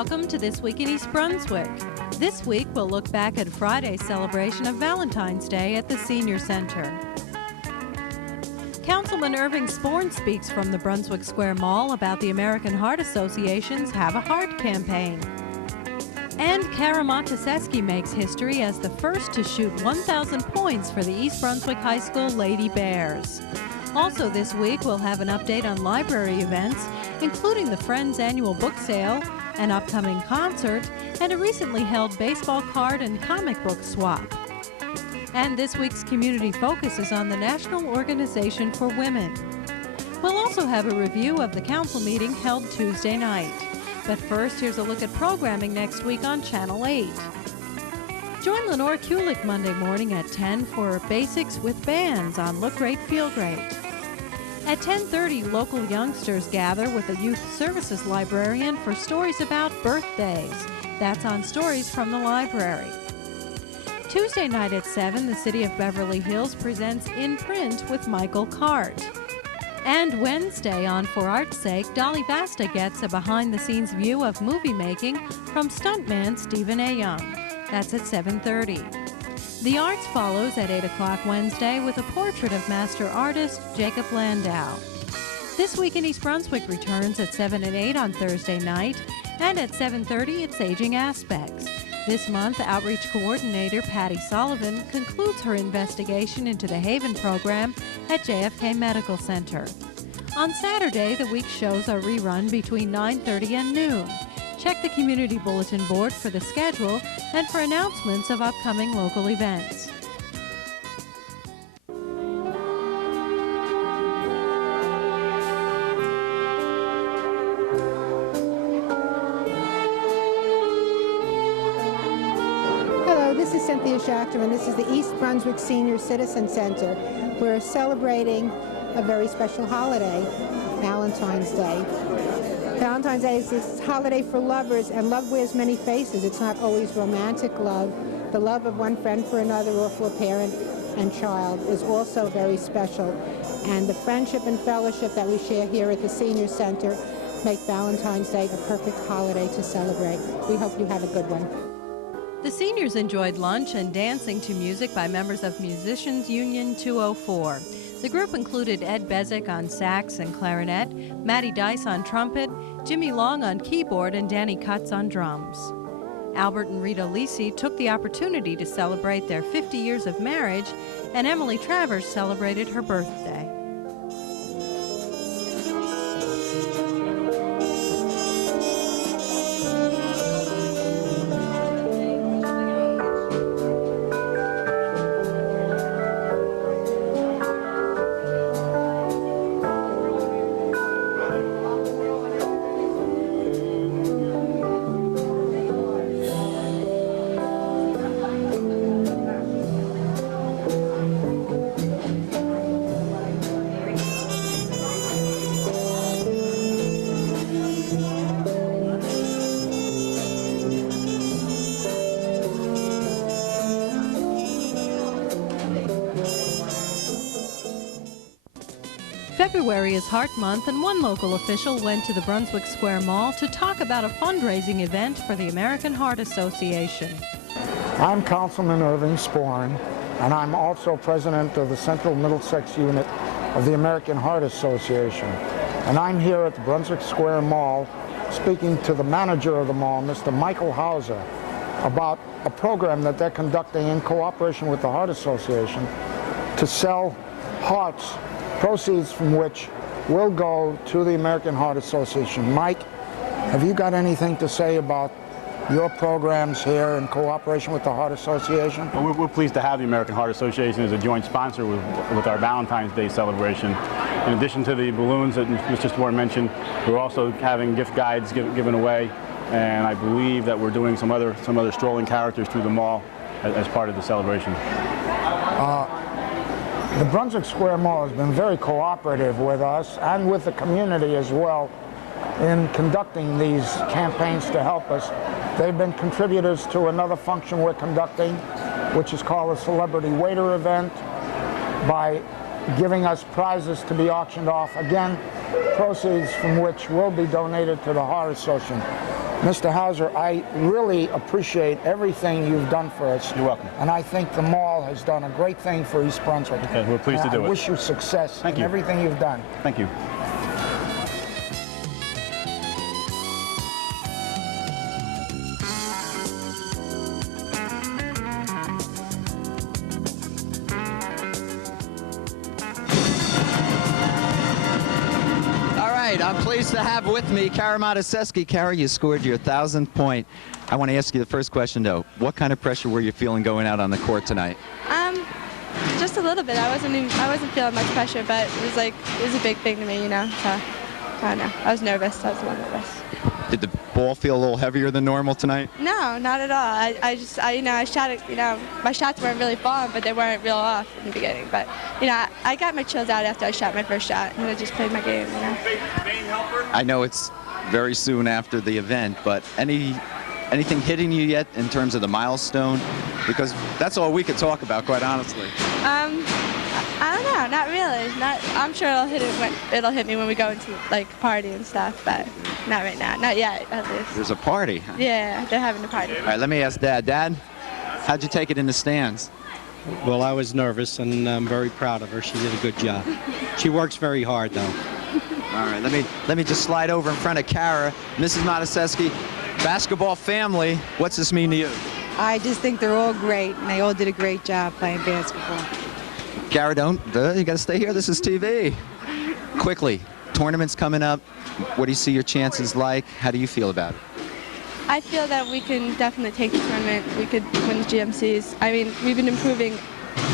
Welcome to This Week in East Brunswick. This week we'll look back at Friday's celebration of Valentine's Day at the Senior Center. Councilman Irving Sporn speaks from the Brunswick Square Mall about the American Heart Association's Have a Heart campaign. And Kara Motusesky makes history as the first to shoot 1,000 points for the East Brunswick High School Lady Bears. Also this week we'll have an update on library events, including the Friends annual book sale, an upcoming concert, and a recently held baseball card and comic book swap. And this week's community focus is on the National Organization for Women. We'll also have a review of the council meeting held Tuesday night. But first, here's a look at programming next week on Channel 8. Join Lenore Kulik Monday morning at 10 for Basics with Bands on Look Great, Feel Great. At 10:30, local youngsters gather with a youth services librarian for stories about birthdays. That's on Stories from the Library. Tuesday night at 7, the City of Beverly Hills presents In Print with Michael Cart. And Wednesday on For Art's Sake, Dolly Vasta gets a behind-the-scenes view of movie making from stuntman Stephen A. Young. That's at 7:30. The Arts follows at 8 o'clock Wednesday with a portrait of master artist Jacob Landau. This Week in East Brunswick returns at 7 and 8 on Thursday night, and at 7:30 it's Aging Aspects. This month, Outreach Coordinator Patty Sullivan concludes her investigation into the Haven program at JFK Medical Center. On Saturday, the week's shows are rerun between 9:30 and noon. Check the Community Bulletin Board for the schedule and for announcements of upcoming local events. Hello, this is Cynthia Schachter, and this is the East Brunswick Senior Citizen Center. We're celebrating a very special holiday, Valentine's Day. Valentine's Day is this holiday for lovers, and love wears many faces. It's not always romantic love. The love of one friend for another or for a parent and child is also very special. And the friendship and fellowship that we share here at the Senior Center make Valentine's Day a perfect holiday to celebrate. We hope you have a good one. The seniors enjoyed lunch and dancing to music by members of Musicians Union 204. The group included Ed Bezick on sax and clarinet, Matty Dice on trumpet, Jimmy Long on keyboard, and Danny Cutts on drums. Albert and Rita Lisi took the opportunity to celebrate their 50 years of marriage, and Emily Travers celebrated her birthday. February is Heart Month, and one local official went to the Brunswick Square Mall to talk about a fundraising event for the American Heart Association. I'm Councilman Irving Sporn, and I'm also president of the Central Middlesex unit of the American Heart Association. And I'm here at the Brunswick Square Mall speaking to the manager of the mall, Mr. Michael Hauser, about a program that they're conducting in cooperation with the Heart Association to sell hearts, proceeds from which will go to the American Heart Association. Mike, have you got anything to say about your programs here in cooperation with the Heart Association? Well, we're pleased to have the American Heart Association as a joint sponsor with our Valentine's Day celebration. In addition to the balloons that Mr. Sporn mentioned, we're also having gift guides given away, and I believe that we're doing some other strolling characters through the mall as part of the celebration. The Brunswick Square Mall has been very cooperative with us and with the community as well in conducting these campaigns to help us. They've been contributors to another function we're conducting, which is called a Celebrity Waiter event, by giving us prizes to be auctioned off. Again, proceeds from which will be donated to the Heart Association. Mr. Hauser, I really appreciate everything you've done for us. You're welcome. And I think the mall has done a great thing for East Brunswick. Okay, we're pleased to do it. I wish you success in everything you've done. Thank you. I'm pleased to have with me Kara Motusesky. Kara, you scored your 1,000th point. I want to ask you the first question, though. What kind of pressure were you feeling going out on the court tonight? Just a little bit. I wasn't feeling much pressure, but it was a big thing to me, you know. So I don't know. I was nervous. I was a little nervous. Did the ball feel a little heavier than normal tonight? No, not at all. I shot it. You know, my shots weren't really falling, but they weren't real off in the beginning. But you know, I got my chills out after I shot my first shot, and I just played my game. You know. I know it's very soon after the event, but anything hitting you yet in terms of the milestone? Because that's all we could talk about, quite honestly. I don't know, not really. I'm sure it'll hit me when we go into like party and stuff, but not right now, not yet at least. There's a party. Huh? Yeah, they're having a party. All right, let me ask Dad. Dad, how'd you take it in the stands? Well, I was nervous, and I'm very proud of her. She did a good job. She works very hard, though. All right, let me just slide over in front of Kara. Mrs. Motusesky, basketball family, what's this mean to you? I just think they're all great, and they all did a great job playing basketball. Kara, you got to stay here. This is TV. Quickly, tournament's coming up. What do you see your chances like? How do you feel about it? I feel that we can definitely take the tournament. We could win the GMCs. I mean, we've been improving.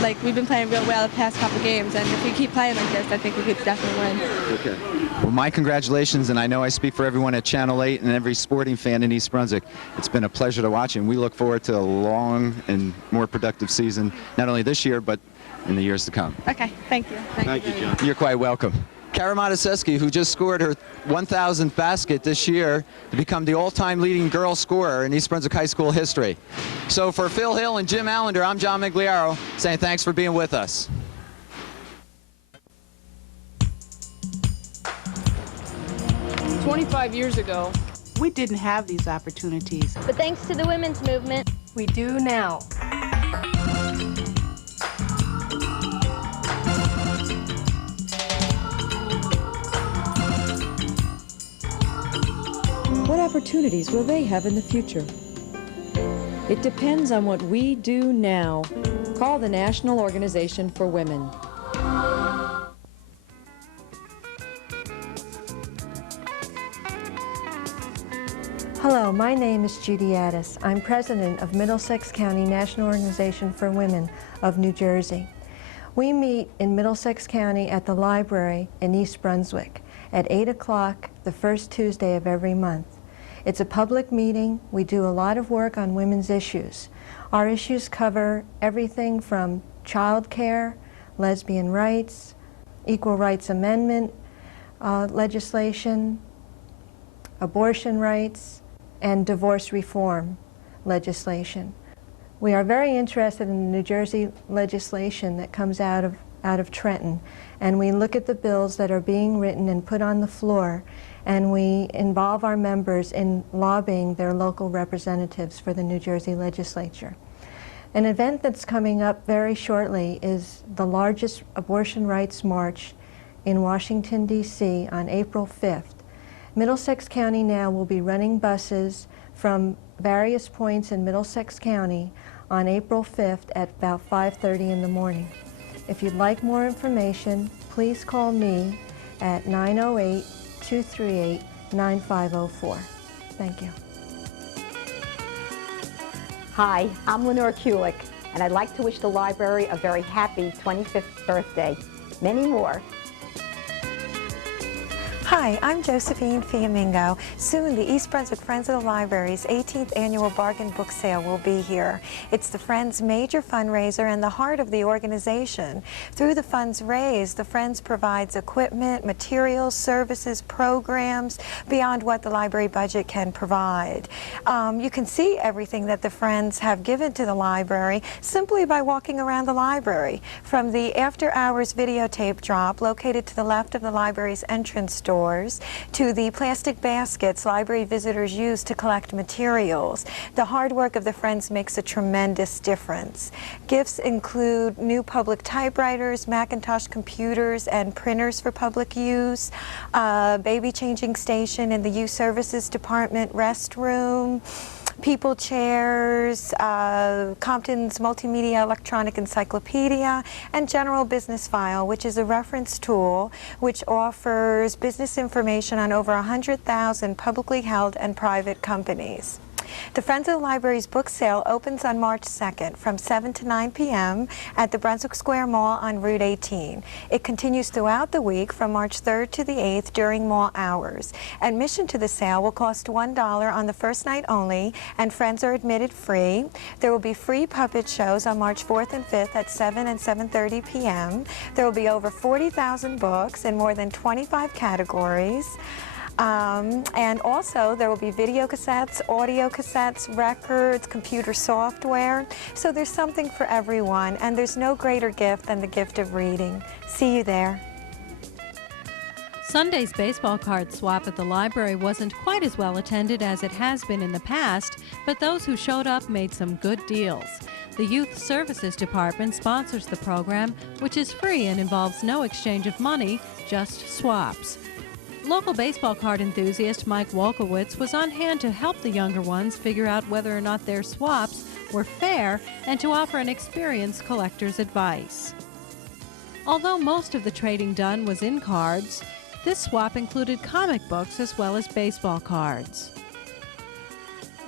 Like, we've been playing real well the past couple games, and if we keep playing like this, I think we could definitely win. Okay. Well, my congratulations, and I know I speak for everyone at Channel 8 and every sporting fan in East Brunswick. It's been a pleasure to watch, and we look forward to a long and more productive season, not only this year, but in the years to come. Okay, thank you. Thank you, John. You're quite welcome. Kara Motusesky, who just scored her 1,000th basket this year to become the all-time leading girl scorer in East Brunswick High School history. So for Phil Hill and Jim Allender, I'm John Migliaro, saying thanks for being with us. "25 years ago, we didn't have these opportunities. But thanks to the women's movement, We do now. What opportunities will they have in the future? It depends on what we do now. Call the National Organization for Women. Hello, my name is Judy Addis. I'm president of Middlesex County National Organization for Women of New Jersey. We meet in Middlesex County at the library in East Brunswick at 8 o'clock the first Tuesday of every month. It's a public meeting. We do a lot of work on women's issues. Our issues cover everything from child care, lesbian rights, equal rights amendment legislation, abortion rights, and divorce reform legislation. We are very interested in the New Jersey legislation that comes out of Trenton, and we look at the bills that are being written and put on the floor, and we involve our members in lobbying their local representatives for the New Jersey legislature. An event that's coming up very shortly is the largest abortion rights march in Washington, D.C. on April 5th. Middlesex County now will be running buses from various points in Middlesex County on April 5th at about 5:30 in the morning. If you'd like more information, please call me at 908-238-9504. Thank you. Hi, I'm Lenore Kulik, and I'd like to wish the library a very happy 25th birthday. Many more. Hi, I'm Josephine Fiamingo. Soon, the East Brunswick Friends of the Library's 18th annual bargain book sale will be here. It's the Friends' major fundraiser and the heart of the organization. Through the funds raised, the Friends provides equipment, materials, services, programs beyond what the library budget can provide. You can see everything that the Friends have given to the library simply by walking around the library. From the after-hours videotape drop located to the left of the library's entrance door, stores, to the plastic baskets library visitors use to collect materials. The hard work of the Friends makes a tremendous difference. Gifts include new public typewriters, Macintosh computers, and printers for public use, a baby changing station in the youth services department restroom, people chairs, Compton's multimedia electronic encyclopedia, and general business file, which is a reference tool which offers business information on over 100,000 publicly held and private companies. The Friends of the Library's book sale opens on March 2nd from 7 to 9 p.m. at the Brunswick Square Mall on Route 18. It continues throughout the week from March 3rd to the 8th during mall hours. Admission to the sale will cost $1 on the first night only, and friends are admitted free. There will be free puppet shows on March 4th and 5th at 7 and 7:30 p.m. There will be over 40,000 books in more than 25 categories. And also there will be video cassettes, audio cassettes, records, computer software. So there's something for everyone, and there's no greater gift than the gift of reading. See you there. Sunday's baseball card swap at the library wasn't quite as well attended as it has been in the past, but those who showed up made some good deals. The Youth Services Department sponsors the program, which is free and involves no exchange of money, just swaps. Local baseball card enthusiast Mike Wolkowitz was on hand to help the younger ones figure out whether or not their swaps were fair and to offer an experienced collector's advice. Although most of the trading done was in cards, this swap included comic books as well as baseball cards.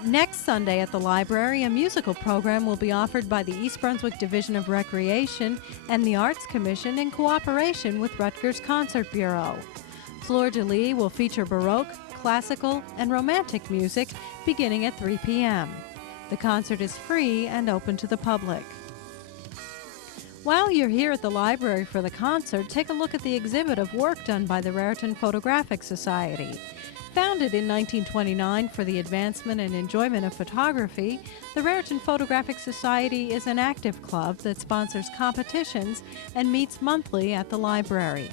Next Sunday at the library, a musical program will be offered by the East Brunswick Division of Recreation and the Arts Commission in cooperation with Rutgers Concert Bureau. Fleur Di Lis will feature Baroque, classical, and romantic music beginning at 3 p.m. The concert is free and open to the public. While you're here at the library for the concert, take a look at the exhibit of work done by the Raritan Photographic Society. Founded in 1929 for the advancement and enjoyment of photography, the Raritan Photographic Society is an active club that sponsors competitions and meets monthly at the library.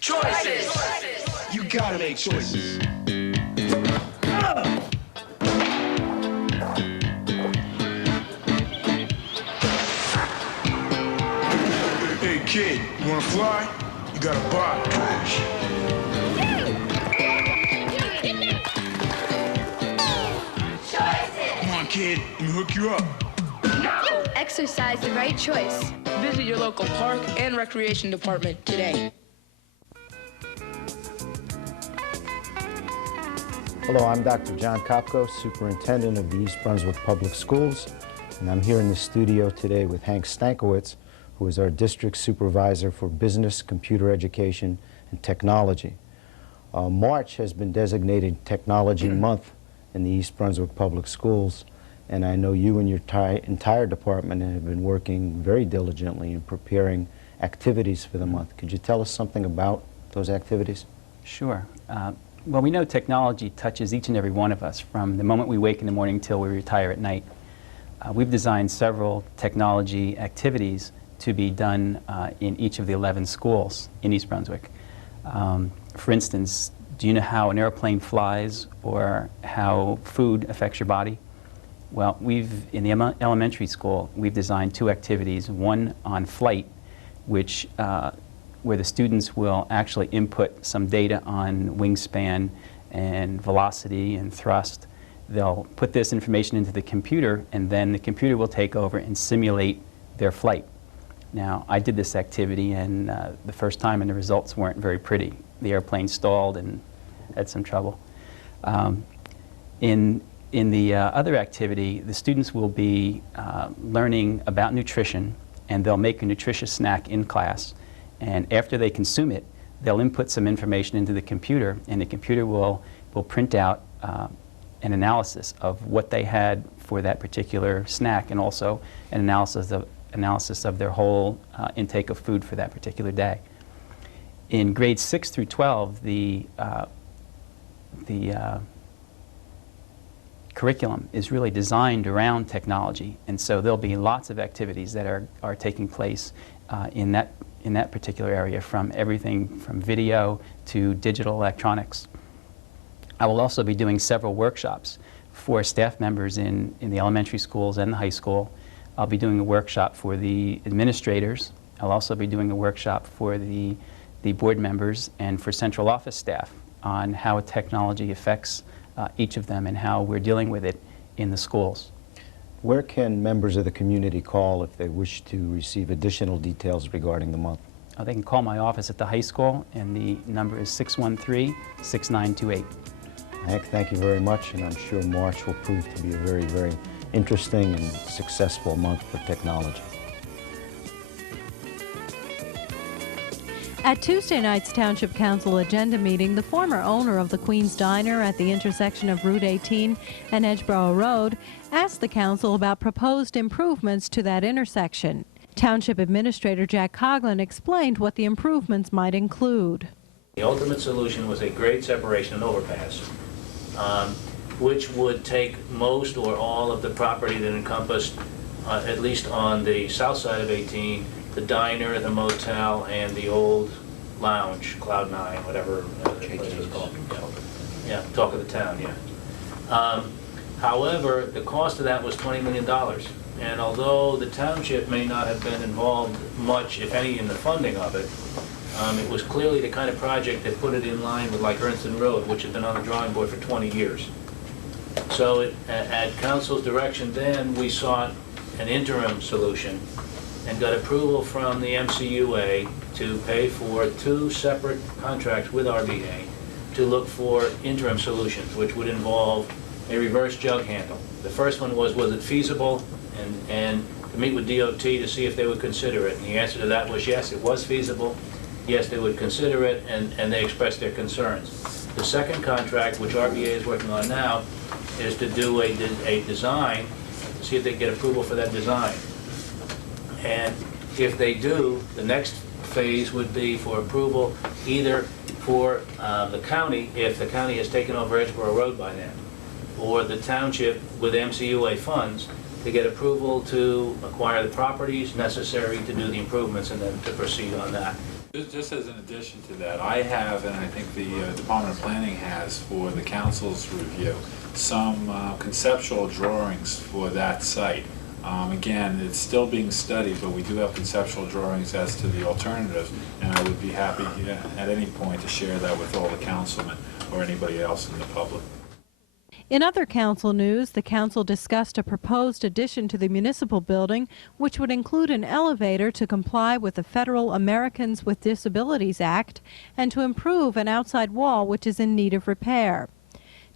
Choices! You gotta make choices. Hey kid, you wanna fly? You gotta buy. Choices! Come on kid, let me hook you up. No! Exercise the right choice. Visit your local park and recreation department today. Hello, I'm Dr. John Kopko, Superintendent of the East Brunswick Public Schools, and I'm here in the studio today with Hank Stankiewicz, who is our District Supervisor for Business, Computer Education, and Technology. March has been designated Technology Month in the East Brunswick Public Schools, and I know you and your entire department have been working very diligently in preparing activities for the month. Could you tell us something about those activities? Sure. Well, we know technology touches each and every one of us from the moment we wake in the morning till we retire at night. We've designed several technology activities to be done in each of the 11 schools in East Brunswick. For instance, do you know how an airplane flies or how food affects your body? Well, in the elementary school, we've designed two activities, one on flight, which where the students will actually input some data on wingspan and velocity and thrust. They'll put this information into the computer, and then the computer will take over and simulate their flight. Now, I did this activity, and the first time, and the results weren't very pretty. The airplane stalled and had some trouble. In In the other activity, the students will be learning about nutrition, and they'll make a nutritious snack in class. And after they consume it, they'll input some information into the computer, and the computer will print out an analysis of what they had for that particular snack, and also an analysis of their whole intake of food for that particular day. In grades 6 through 12, the curriculum is really designed around technology, and so there'll be lots of activities that are taking place in that particular area, from everything from video to digital electronics. I will also be doing several workshops for staff members in the elementary schools and the high school. I'll be doing a workshop for the administrators. I'll also be doing a workshop for the board members and for central office staff on how technology affects each of them and how we're dealing with it in the schools. Where can members of the community call if they wish to receive additional details regarding the month? They can call my office at the high school, and the number is 613-6928. Hank, thank you very much, and I'm sure March will prove to be a very, very interesting and successful month for technology. At Tuesday night's Township Council agenda meeting, the former owner of the Queen's Diner at the intersection of Route 18 and Edgeboro Road asked the council about proposed improvements to that intersection. Township Administrator Jack Coughlin explained what the improvements might include. The ultimate solution was a grade separation and overpass, which would take most or all of the property that encompassed, at least on the south side of 18, the diner, the motel, and the old lounge, Cloud 9, whatever the place was called. Yeah, Talk of the Town, yeah. However, the cost of that was $20 million. And although the township may not have been involved much, if any, in the funding of it, it was clearly the kind of project that put it in line with like Ernst Road, which had been on the drawing board for 20 years. So at council's direction then, we sought an interim solution and got approval from the MCUA to pay for 2 separate contracts with RBA to look for interim solutions, which would involve a reverse jug handle. The first one was it feasible, and to meet with DOT to see if they would consider it. And the answer to that was yes, it was feasible. Yes, they would consider it, and they expressed their concerns. The second contract, which RBA is working on now, is to do a design, to see if they can get approval for that design. And if they do, the next phase would be for approval either for the county, if the county has taken over Edgeboro Road by then, or the township with MCUA funds to get approval to acquire the properties necessary to do the improvements and then to proceed on that. Just as an addition to that, I have, and I think the Department of Planning has for the council's review, some conceptual drawings for that site. Again, it's still being studied, but we do have conceptual drawings as to the alternatives, and I would be happy at any point to share that with all the councilmen or anybody else in the public. In other council news, the council discussed a proposed addition to the municipal building, which would include an elevator to comply with the Federal Americans with Disabilities Act and to improve an outside wall which is in need of repair.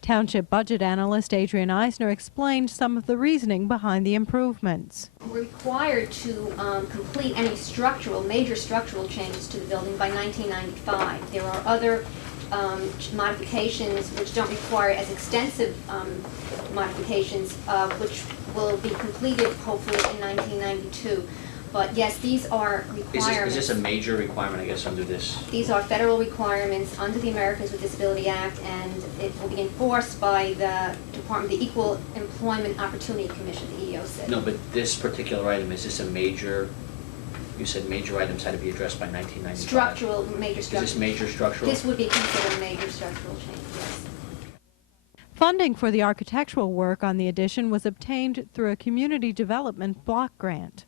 Township budget analyst Adrian Eisner explained some of the reasoning behind the improvements. We're required to complete any major structural changes to the building by 1995. There are other modifications which don't require as extensive modifications, which will be completed hopefully in 1992. But yes, these are requirements. Is this a major requirement, I guess, under this? These are federal requirements under the Americans with Disability Act, and it will be enforced by the Department of the Equal Employment Opportunity Commission, the EEOC. No, but this particular item, is this a major? You said major items had to be addressed by 1995. Major structural. Is this major structural? This would be considered a major structural change, yes. Funding for the architectural work on the addition was obtained through a community development block grant.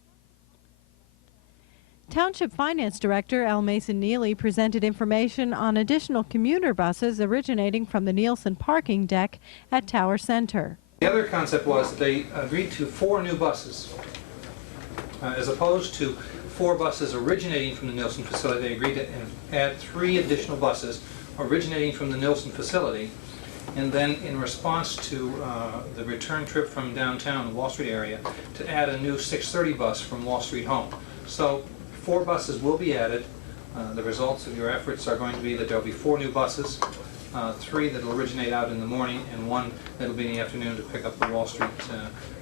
Township Finance Director L. Mason Neely presented information on additional commuter buses originating from the Nielsen parking deck at Tower Center. The other concept was that they agreed to 4 new buses. As opposed to 4 buses originating from the Nielsen facility, they agreed to add 3 additional buses originating from the Nielsen facility and then in response to the return trip from downtown, the Wall Street area, to add a new 6:30 bus from Wall Street home. So 4 buses will be added. The results of your efforts are going to be that there will be 4 new buses, 3 that will originate out in the morning, and 1 that will be in the afternoon to pick up the Wall Street,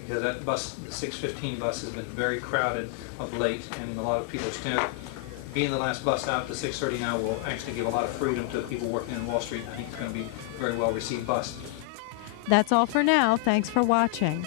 because that bus, the 6:15 bus, has been very crowded of late, and a lot of people stand. Being the last bus out, the 6:30 now will actually give a lot of freedom to people working in Wall Street. I think it's going to be a very well received bus. That's all for now. Thanks for watching.